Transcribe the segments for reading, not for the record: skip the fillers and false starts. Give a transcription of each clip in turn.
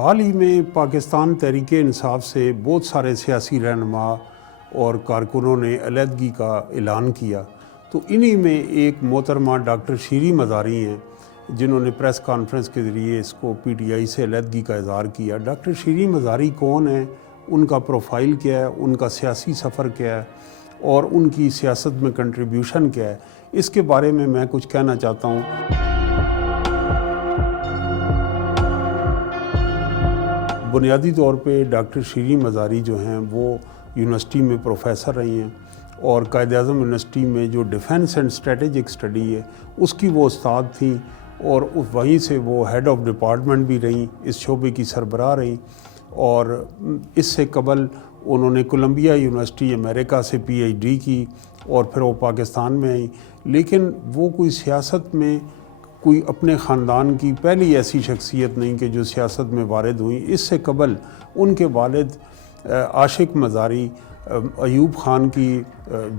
حال ہی میں پاکستان تحریک انصاف سے بہت سارے سیاسی رہنما اور کارکنوں نے علیحدگی کا اعلان کیا، تو انہی میں ایک محترمہ ڈاکٹر شیریں مزاری ہیں جنہوں نے پریس کانفرنس کے ذریعے اس کو پی ٹی آئی سے علیحدگی کا اظہار کیا۔ ڈاکٹر شیریں مزاری کون ہیں، ان کا پروفائل کیا ہے، ان کا سیاسی سفر کیا ہے اور ان کی سیاست میں کنٹریبیوشن کیا ہے، اس کے بارے میں کچھ کہنا چاہتا ہوں۔ بنیادی طور پہ ڈاکٹر شیریں مزاری جو ہیں وہ یونیورسٹی میں پروفیسر رہی ہیں اور قائد اعظم یونیورسٹی میں جو ڈیفنس اینڈ اسٹریٹجک اسٹڈی ہے اس کی وہ استاد تھیں، اور وہیں سے وہ ہیڈ آف ڈپارٹمنٹ بھی رہیں، اس شعبے کی سربراہ رہیں، اور اس سے قبل انہوں نے کولمبیا یونیورسٹی امریکہ سے پی ایچ ڈی کی اور پھر وہ پاکستان میں آئیں، لیکن وہ کوئی سیاست میں کوئی اپنے خاندان کی پہلی ایسی شخصیت نہیں کہ جو سیاست میں وارد ہوئیں۔ اس سے قبل ان کے والد عاشق مزاری ایوب خان کی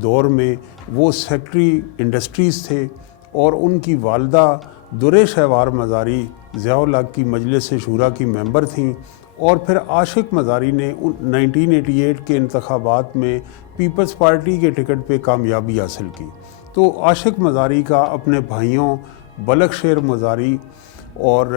دور میں وہ سیکٹری انڈسٹریز تھے، اور ان کی والدہ درِ شہوار مزاری ضیاء الحق کی مجلس شورا کی ممبر تھیں، اور پھر عاشق مزاری نے 1988 کے انتخابات میں پیپلز پارٹی کے ٹکٹ پہ کامیابی حاصل کی۔ تو عاشق مزاری کا اپنے بھائیوں بلخ شیر مزاری اور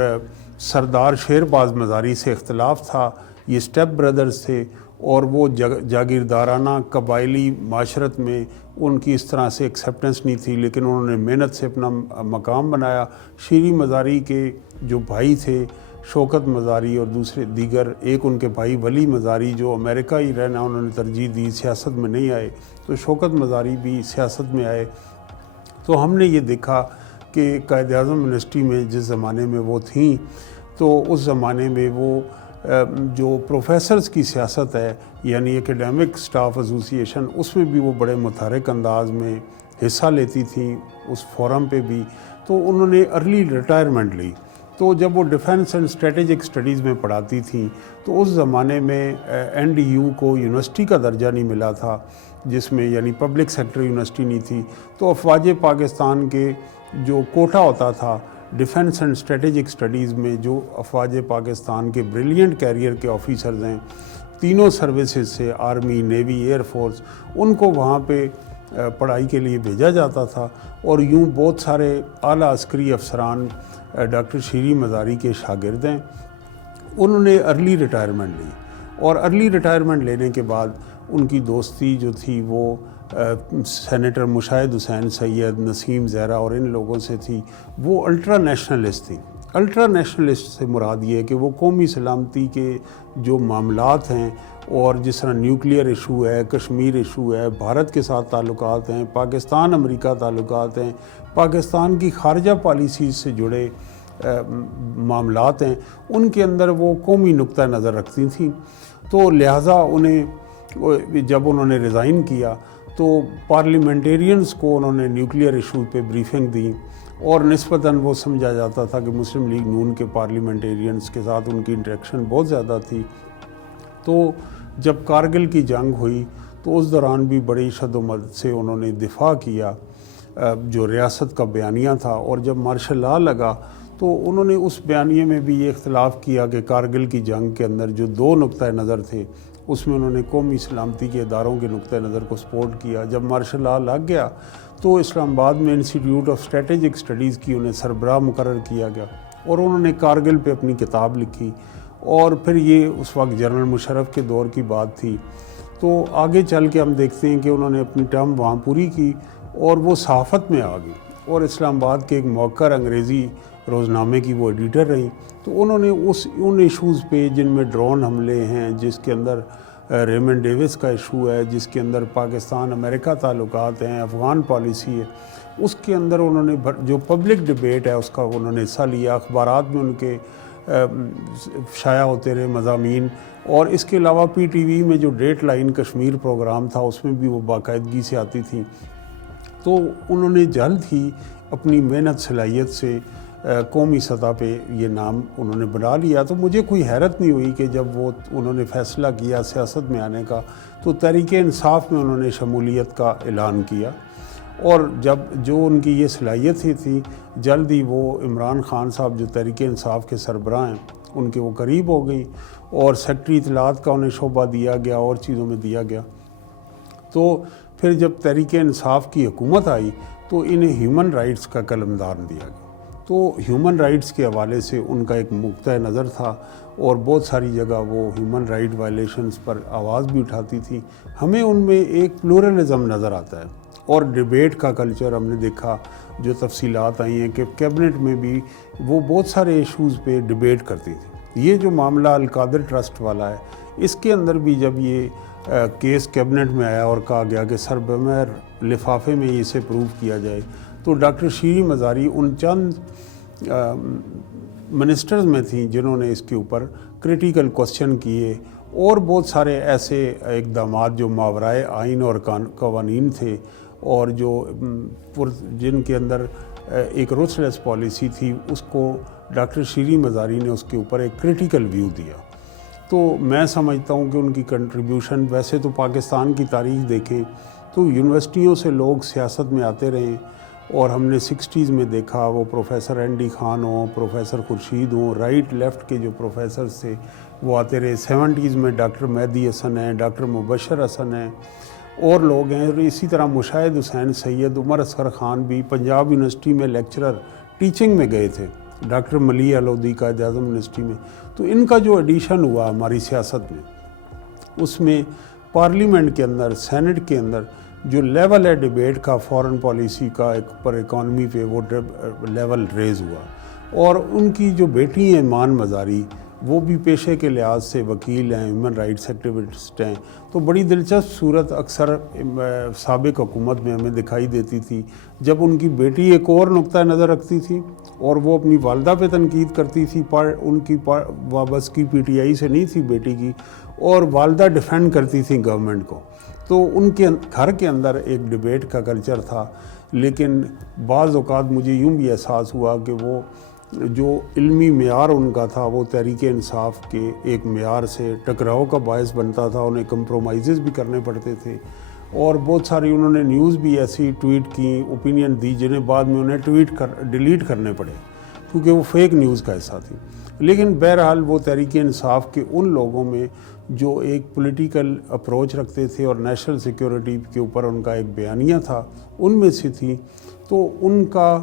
سردار شیرباز مزاری سے اختلاف تھا، یہ سٹیپ برادرز تھے، اور وہ جاگیردارانہ قبائلی معاشرت میں ان کی اس طرح سے ایکسیپٹنس نہیں تھی، لیکن انہوں نے محنت سے اپنا مقام بنایا۔ شیریں مزاری کے جو بھائی تھے شوکت مزاری اور دیگر ایک ان کے بھائی ولی مزاری جو امریکہ ہی رہنا انہوں نے ترجیح دی، سیاست میں نہیں آئے، تو شوکت مزاری بھی سیاست میں آئے۔ تو ہم نے یہ دیکھا کہ قائد اعظم یونیورسٹی میں جس زمانے میں وہ تھیں، تو اس زمانے میں وہ جو پروفیسرز کی سیاست ہے، یعنی ایکیڈیمک سٹاف ایسوسی ایشن، اس میں بھی وہ بڑے متحرک انداز میں حصہ لیتی تھیں، اس فورم پہ بھی۔ تو انہوں نے ارلی ریٹائرمنٹ لی۔ تو جب وہ ڈیفنس اینڈ اسٹریٹجک اسٹڈیز میں پڑھاتی تھیں تو اس زمانے میں این ڈی یو کو یونیورسٹی کا درجہ نہیں ملا تھا، جس میں یعنی پبلک سیکٹر یونیورسٹی نہیں تھی، تو افواج پاکستان کے جو کوٹا ہوتا تھا ڈیفنس اینڈ اسٹریٹجک اسٹڈیز میں، جو افواج پاکستان کے بریلینٹ کیریئر کے آفیسرز ہیں تینوں سروسز سے، آرمی، نیوی، ایئر فورس، ان کو وہاں پہ پڑھائی کے لیے بھیجا جاتا تھا، اور یوں بہت سارے اعلیٰ عسکری افسران ڈاکٹر شیریں مزاری کے شاگرد ہیں۔ انہوں نے ارلی ریٹائرمنٹ لی، اور ارلی ریٹائرمنٹ لینے کے بعد ان کی دوستی جو تھی وہ سینیٹر مشاہد حسین سید، نسیم زہرا اور ان لوگوں سے تھی۔ وہ الٹرا نیشنلسٹ تھیں۔ الٹرا نیشنلسٹ سے مراد یہ ہے کہ وہ قومی سلامتی کے جو معاملات ہیں، اور جس طرح نیوکلیئر ایشو ہے، کشمیر ایشو ہے، بھارت کے ساتھ تعلقات ہیں، پاکستان امریکہ تعلقات ہیں، پاکستان کی خارجہ پالیسیز سے جڑے معاملات ہیں، ان کے اندر وہ قومی نقطہ نظر رکھتی تھیں۔ تو لہٰذا جب انہوں نے ریزائن کیا تو پارلیمنٹیرینز کو انہوں نے نیوکلیئر ایشو پہ بریفنگ دی، اور نسبتاً وہ سمجھا جاتا تھا کہ مسلم لیگ نون کے پارلیمنٹیرینز کے ساتھ ان کی انٹریکشن بہت زیادہ تھی۔ تو جب کارگل کی جنگ ہوئی تو اس دوران بھی بڑی شد و مد سے انہوں نے دفاع کیا جو ریاست کا بیانیہ تھا، اور جب مارشل لاء لگا تو انہوں نے اس بیانیے میں بھی یہ اختلاف کیا کہ کارگل کی جنگ کے اندر جو دو نقطہ نظر تھے اس میں انہوں نے قومی سلامتی کے اداروں کے نقطہ نظر کو سپورٹ کیا۔ جب مارشل لاء لگ گیا تو اسلام آباد میں انسٹیٹیوٹ آف اسٹریٹجک اسٹڈیز کی انہیں سربراہ مقرر کیا گیا، اور انہوں نے کارگل پہ اپنی کتاب لکھی، اور پھر یہ اس وقت جنرل مشرف کے دور کی بات تھی۔ تو آگے چل کے ہم دیکھتے ہیں کہ انہوں نے اپنی ٹرم وہاں پوری کی، اور وہ صحافت میں آ گئی، اور اسلام آباد کے ایک موقر انگریزی روزنامے کی وہ ایڈیٹر رہیں۔ تو انہوں نے ان ایشوز پہ جن میں ڈرون حملے ہیں، جس کے اندر ریمنڈ ڈیوس کا ایشو ہے، جس کے اندر پاکستان امریکہ تعلقات ہیں، افغان پالیسی ہے، اس کے اندر انہوں نے جو پبلک ڈبیٹ ہے اس کا انہوں نے حصہ لیا، اخبارات میں ان کے شائع ہوتے رہے مضامین، اور اس کے علاوہ پی ٹی وی میں جو ڈیٹ لائن کشمیر پروگرام تھا اس میں بھی وہ باقاعدگی سے آتی تھیں۔ تو انہوں نے جلد ہی اپنی محنت صلاحیت سے قومی سطح پہ یہ نام انہوں نے بنا لیا۔ تو مجھے کوئی حیرت نہیں ہوئی کہ جب انہوں نے فیصلہ کیا سیاست میں آنے کا تو تحریک انصاف میں انہوں نے شمولیت کا اعلان کیا، اور جب جو ان کی یہ صلاحیت ہی تھی، جلد ہی وہ عمران خان صاحب جو تحریک انصاف کے سربراہ ہیں ان کے وہ قریب ہو گئی اور سیکٹری اطلاعات کا انہیں شعبہ دیا گیا اور چیزوں میں دیا گیا۔ تو پھر جب تحریک انصاف کی حکومت آئی تو انہیں ہیومن رائٹس کا قلمدان دیا گیا۔ تو ہیومن رائٹس کے حوالے سے ان کا ایک نقطۂ نظر تھا اور بہت ساری جگہ وہ ہیومن رائٹ وائلیشنز پر آواز بھی اٹھاتی تھی۔ ہمیں ان میں ایک پلورلزم نظر آتا ہے اور ڈیبیٹ کا کلچر ہم نے دیکھا، جو تفصیلات آئی ہیں کہ کیبنٹ میں بھی وہ بہت سارے ایشوز پہ ڈیبیٹ کرتی تھی۔ یہ جو معاملہ القادر ٹرسٹ والا ہے، اس کے اندر بھی جب یہ کیس کیبنٹ میں آیا اور کہا گیا کہ سر بمہر لفافے میں اسے پروو کیا جائے، تو ڈاکٹر شیریں مزاری ان چند منسٹرز میں تھیں جنہوں نے اس کے اوپر کریٹیکل کوسچن کیے، اور بہت سارے ایسے اقدامات جو ماورائے آئین اور قوانین تھے اور جو جن کے اندر ایک روتھلیس پالیسی تھی، اس کو ڈاکٹر شیریں مزاری نے اس کے اوپر ایک کریٹیکل ویو دیا۔ تو میں سمجھتا ہوں کہ ان کی کنٹریبیوشن، ویسے تو پاکستان کی تاریخ دیکھیں تو یونیورسٹیوں سے لوگ سیاست میں آتے رہے، اور ہم نے 60s میں دیکھا، وہ پروفیسر این ڈی خان ہوں، پروفیسر خورشید ہوں، رائٹ لیفٹ کے جو پروفیسرز تھے وہ آتے رہے۔ 70s میں ڈاکٹر مہدی حسن ہیں، ڈاکٹر مبشر حسن ہیں، اور لوگ ہیں، اور اسی طرح مشاہد حسین سید، عمر اصغر خان بھی پنجاب یونیورسٹی میں لیکچرر ٹیچنگ میں گئے تھے، ڈاکٹر ملی الودی قائد اعظم یونیورسٹی میں۔ تو ان کا جو ایڈیشن ہوا ہماری سیاست میں، اس میں پارلیمنٹ کے اندر، سینٹ کے اندر جو لیول ہے ڈیبیٹ کا، فارن پالیسی کا، ایک پر اکانومی پہ وہ لیول ریز ہوا۔ اور ان کی جو بیٹی ہیں ایمان مزاری، وہ بھی پیشے کے لحاظ سے وکیل ہیں، ہیومن رائٹس ایکٹیوسٹ ہیں۔ تو بڑی دلچسپ صورت اکثر سابق حکومت میں ہمیں دکھائی دیتی تھی، جب ان کی بیٹی ایک اور نقطہ نظر رکھتی تھی اور وہ اپنی والدہ پہ تنقید کرتی تھی، ان کی وابستگی پی ٹی آئی سے نہیں تھی بیٹی کی، اور والدہ ڈیفینڈ کرتی تھی گورنمنٹ کو۔ تو ان کے گھر کے اندر ایک ڈیبیٹ کا کلچر تھا، لیکن بعض اوقات مجھے یوں بھی احساس ہوا کہ وہ جو علمی معیار ان کا تھا وہ تحریک انصاف کے ایک معیار سے ٹکراؤ کا باعث بنتا تھا، انہیں کمپرومائزز بھی کرنے پڑتے تھے، اور بہت ساری انہوں نے نیوز بھی ایسی ٹویٹ کی، اوپینین دی، جنہیں بعد میں انہیں ڈیلیٹ کرنے پڑے کیونکہ وہ فیک نیوز کا حصہ تھی۔ لیکن بہرحال وہ تحریک انصاف کے ان لوگوں میں جو ایک پولیٹیکل اپروچ رکھتے تھے اور نیشنل سیکیورٹی کے اوپر ان کا ایک بیانیہ تھا، ان میں سے تھی۔ تو ان کا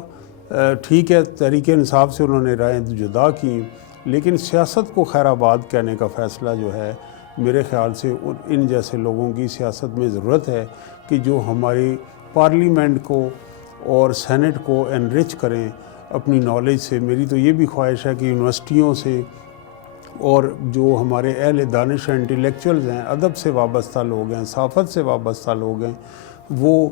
ٹھیک ہے، تحریک انصاف سے انہوں نے رائے جدا کی، لیکن سیاست کو خیر آباد کہنے کا فیصلہ جو ہے، میرے خیال سے ان جیسے لوگوں کی سیاست میں ضرورت ہے کہ جو ہماری پارلیمنٹ کو اور سینٹ کو انرچ کریں اپنی نالج سے۔ میری تو یہ بھی خواہش ہے کہ یونیورسٹیوں سے اور جو ہمارے اہل دانش انٹلیکچوئلز ہیں، ادب سے وابستہ لوگ ہیں، صحافت سے وابستہ لوگ ہیں، وہ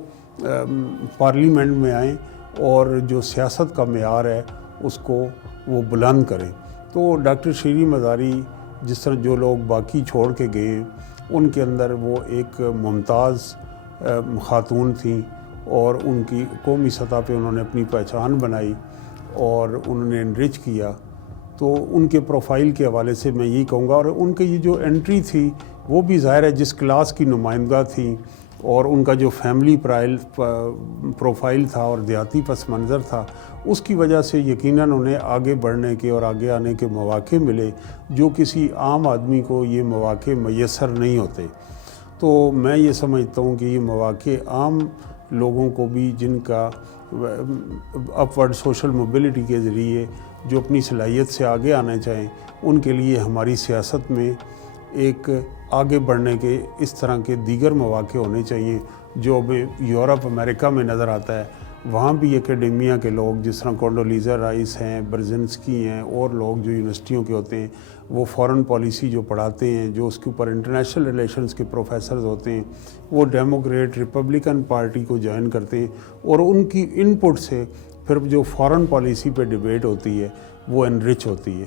پارلیمنٹ میں آئیں اور جو سیاست کا معیار ہے اس کو وہ بلند کریں۔ تو ڈاکٹر شیریں مزاری جس طرح جو لوگ باقی چھوڑ کے گئے ہیں، ان کے اندر وہ ایک ممتاز خاتون تھیں، اور ان کی قومی سطح پہ انہوں نے اپنی پہچان بنائی اور انہوں نے انرچ کیا۔ تو ان کے پروفائل کے حوالے سے میں یہی کہوں گا، اور ان کی یہ جو انٹری تھی وہ بھی ظاہر ہے جس کلاس کی نمائندہ تھی، اور ان کا جو فیملی پروفائل تھا اور دیہاتی پس منظر تھا، اس کی وجہ سے یقیناً انہیں آگے بڑھنے کے اور آگے آنے کے مواقع ملے، جو کسی عام آدمی کو یہ مواقع میسر نہیں ہوتے۔ تو میں یہ سمجھتا ہوں کہ یہ مواقع عام لوگوں کو بھی، جن کا اپورڈ سوشل موبلٹی کے ذریعے جو اپنی صلاحیت سے آگے آنا چاہیں، ان کے لیے ہماری سیاست میں ایک آگے بڑھنے کے اس طرح کے دیگر مواقع ہونے چاہیے، جو ہمیں یورپ امریکہ میں نظر آتا ہے۔ وہاں بھی اکیڈیمیا کے لوگ جس طرح کونڈولیزا رائس ہیں، برزنسکی ہیں، اور لوگ جو یونیورسٹیوں کے ہوتے ہیں، وہ فارن پالیسی جو پڑھاتے ہیں، جو اس کے اوپر انٹرنیشنل ریلیشنز کے پروفیسرز ہوتے ہیں، وہ ڈیموکریٹ ریپبلکن پارٹی کو جوائن کرتے ہیں، اور ان کی ان پٹ سے پھر جو فارن پالیسی پہ ڈیبیٹ ہوتی ہے وہ انرچ ہوتی ہے۔